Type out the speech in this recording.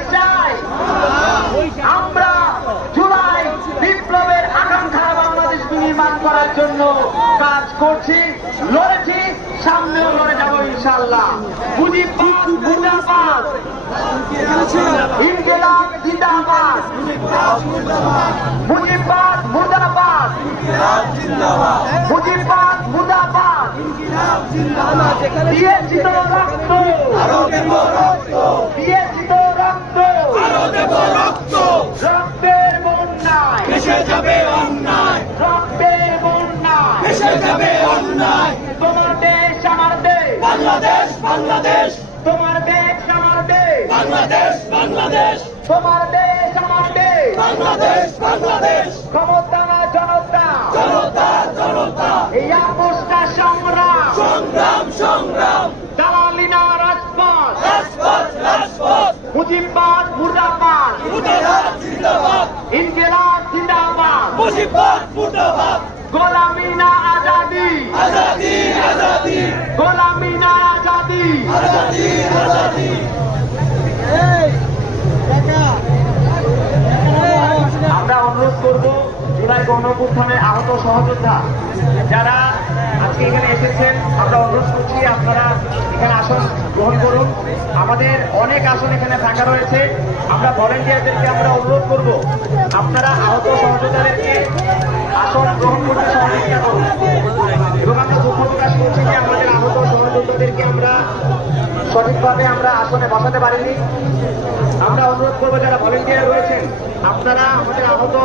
দেশ চাই? আমরা জুলাই বিপ্লবের আকাঙ্ক্ষা বাংলাদেশ নির্মাণ করার জন্য কাজ করছি, লড়েছি, সামনেও লড়ে যাবো ইনশাআল্লাহ। মুজিববাদ মুর্দাবাদ, ইনকিলাব জিন্দাবাদ, মুজিববাদ মুর্দাবাদ, মুজিববাদ মুর্দাবাদ। দিয়েছি তো রক্ত, দিয়েছি তো রক্ত, রক্তের বন্যায় ভেসে যাবে অন্যায়, রক্তের বন্যায় ভেসে যাবে অন্যায়। তোমার দেশ আমার দেশ, বাংলাদেশ বাংলাদেশ, তোমার দেশ আমার দেশ, বাংলাদেশ বাংলাদেশ, তোমার দেশ আমার দেশ। বাংলাদেশ বাংলাদেশ, ক্ষমতা জনতা, জনতা জনতা, এই আপোষটা সংগ্রাম, সংগ্রাম সংগ্রাম, দালালি না রাজপথ। রাজপথ রাজপথ, মুজিববাদ মুর্দাবাদ, মুর্দাবাদ জিন্দাবাদ, ইনকিলাব জিন্দাবাদ। মুজিববাদ মুর্দাবাদ, গোলামি না আজাদি, আজাদি আজাদি, গোলামি না আজাদি। আজাদি আজাদি। আমরা অনুরোধ করব জুলাই গণঅভ্যুত্থানে আহত সহযোদ্ধা যারা আজকে এখানে এসেছেন, আমরা অনুরোধ করছি আপনারা এখানে আসন গ্রহণ করুন। আমাদের অনেক আসন এখানে ফাঁকা রয়েছে। আমরা ভলেন্টিয়ারদেরকে আমরা অনুরোধ করব আপনারা আহত সহযোদ্ধাদেরকে আসন গ্রহণ করতে সহযোগিতা করুন। এবং আমরা দুঃখ প্রকাশ করছি যে আমাদের আহত সহযোদ্ধাদেরকে আমরা সঠিকভাবে আমরা আসনে বসাতে পারিনি। আমরা অনুরোধ করবো যারা ভলেন্টিয়ার রয়েছেন আপনারা আমাদের আহত